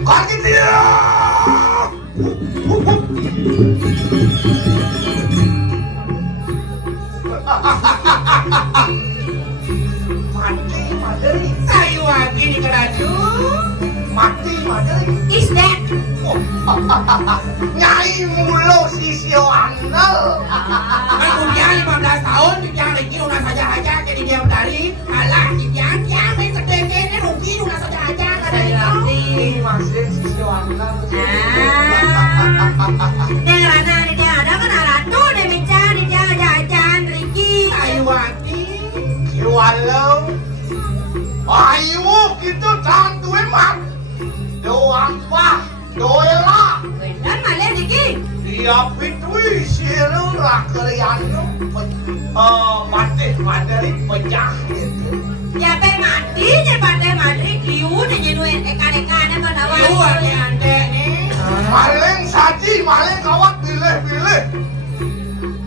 Kaki dia. Mati madari. Sayu lagi di keraju. Mati madari. Is that? Nyai mulo sisio andal. Kan usia 15 tahun, yang Ricky udah saja aja jadi dia dari alah yang main sedekatnya rugi udah saja aja kan Ini masih sisio andal. Dengarana dia ada kan ratu deh mencari dia jajan Ricky. Sayu lagi. Walau ayu gitu jangan duwe mat. Doang pah, doela. Dan malah Ricky. Dia pitui siru rakerian mati madari pecah gitu. Ya pe mati je pada Madrid liu deh jenuin eka-ekanya kan awal. Liu lagi ande nih. Maling saji, maling kawat pilih-pilih.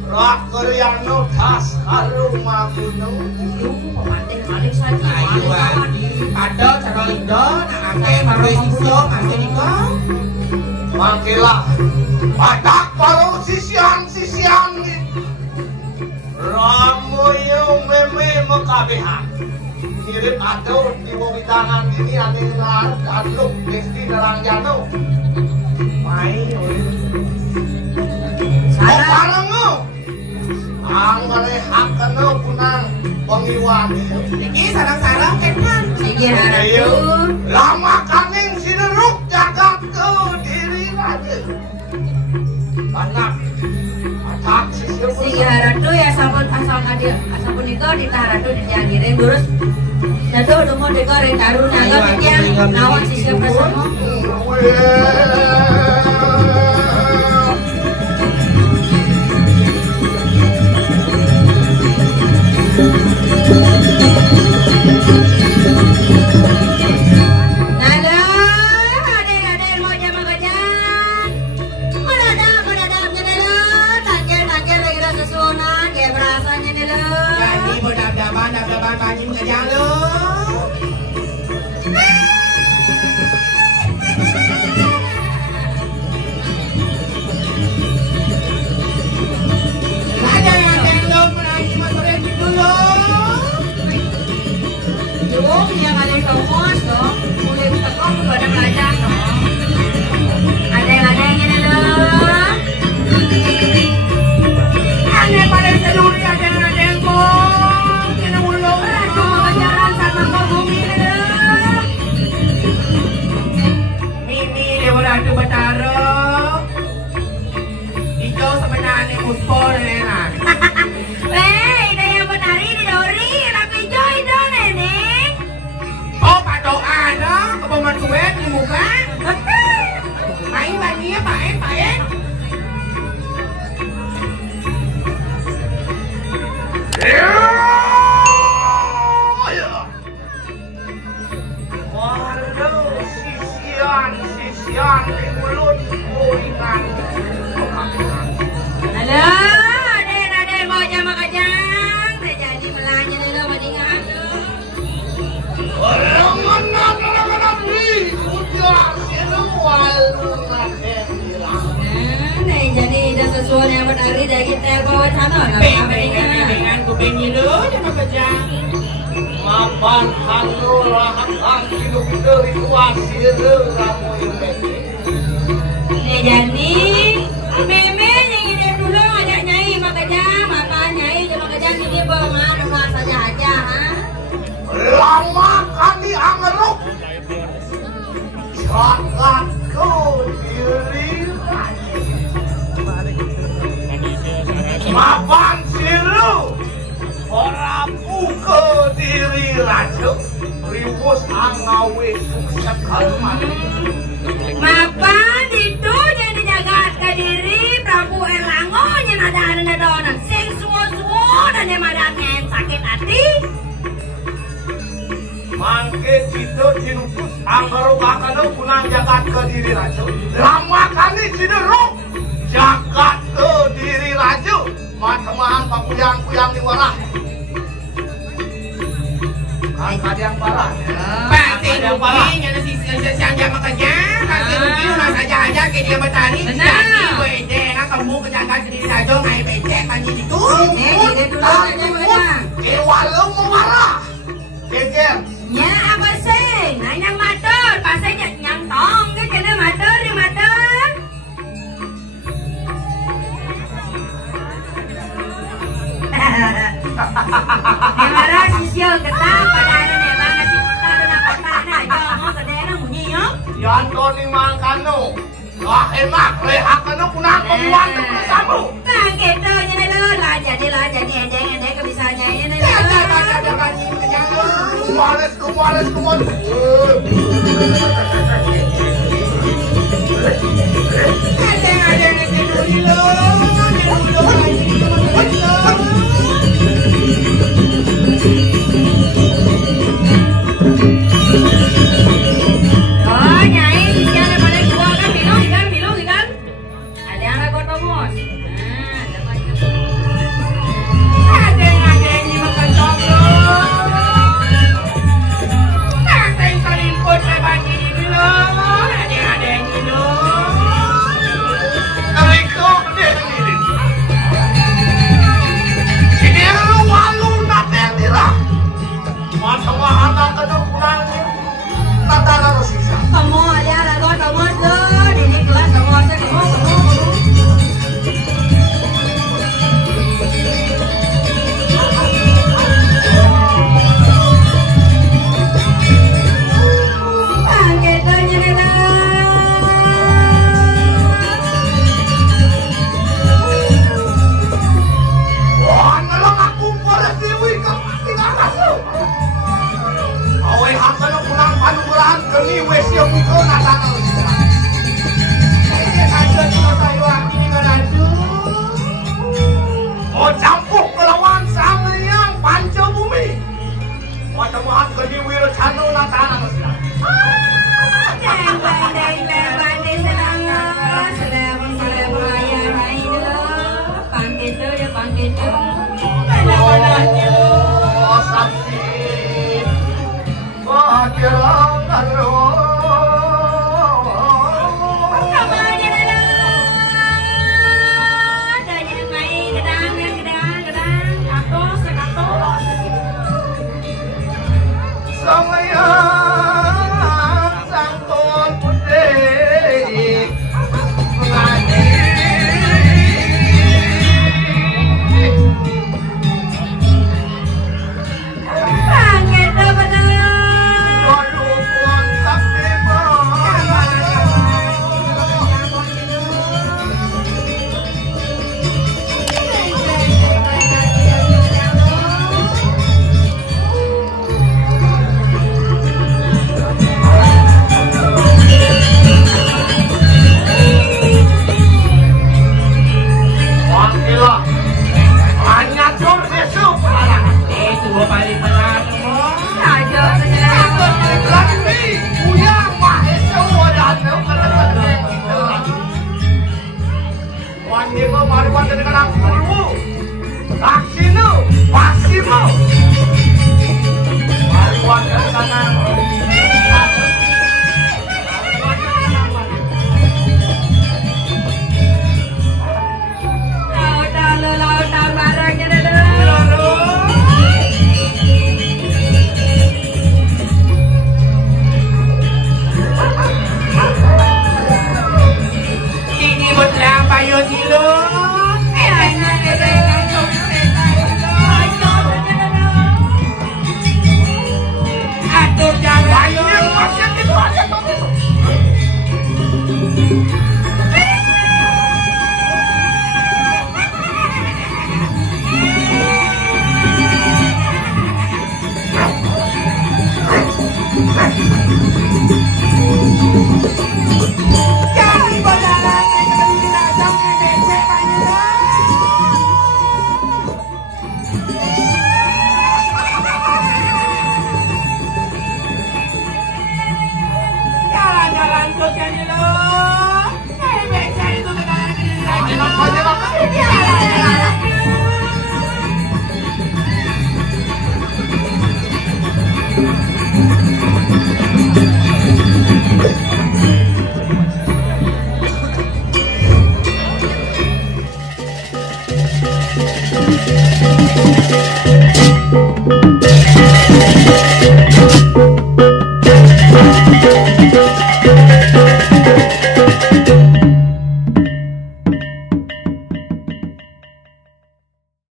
Rakerian tas rumah gunung. Liu maling saja. Sayu lagi. Ada cara Indo, nak ake maroi siso masih nikah. Makilah patak paru sisian ramoyo meme mekabehan ngirit aduh di bawah tangan ini ada yang adluk desti dalam jano main saya parangu angale hakano punang pengiwan Ini sarang-sarang kan Sige haratu. lama kaning sineruk jagat ke diri raja anak atak sisir Sige haratu ya sabun asal nadia asapun iko di haratu dijangirin terus jatuh tunggu deko rekaru naga dia nawan sisir bersama. kasih mungkin una saja aja ke dia bertani. Jadi bede nak kamu kejagaan jadi dajo ngai becek banyak itu. Kita dulu aja mereka. Walau mau marah. Kejer. Ya apa sih? Nanya motor, pasnya yang tong ke kena motor di motor. Marah sisyo ketang pada ada nih ngasih kita ada patana jangan mau gede na bunyi yo. Yan to ni mangkano. Wah emak lehak kanu kunang kemuan terus sabu. Nah gitu nya lah jadi endeng kebisanya ini. Ada banyak kejagaan. Males kumon.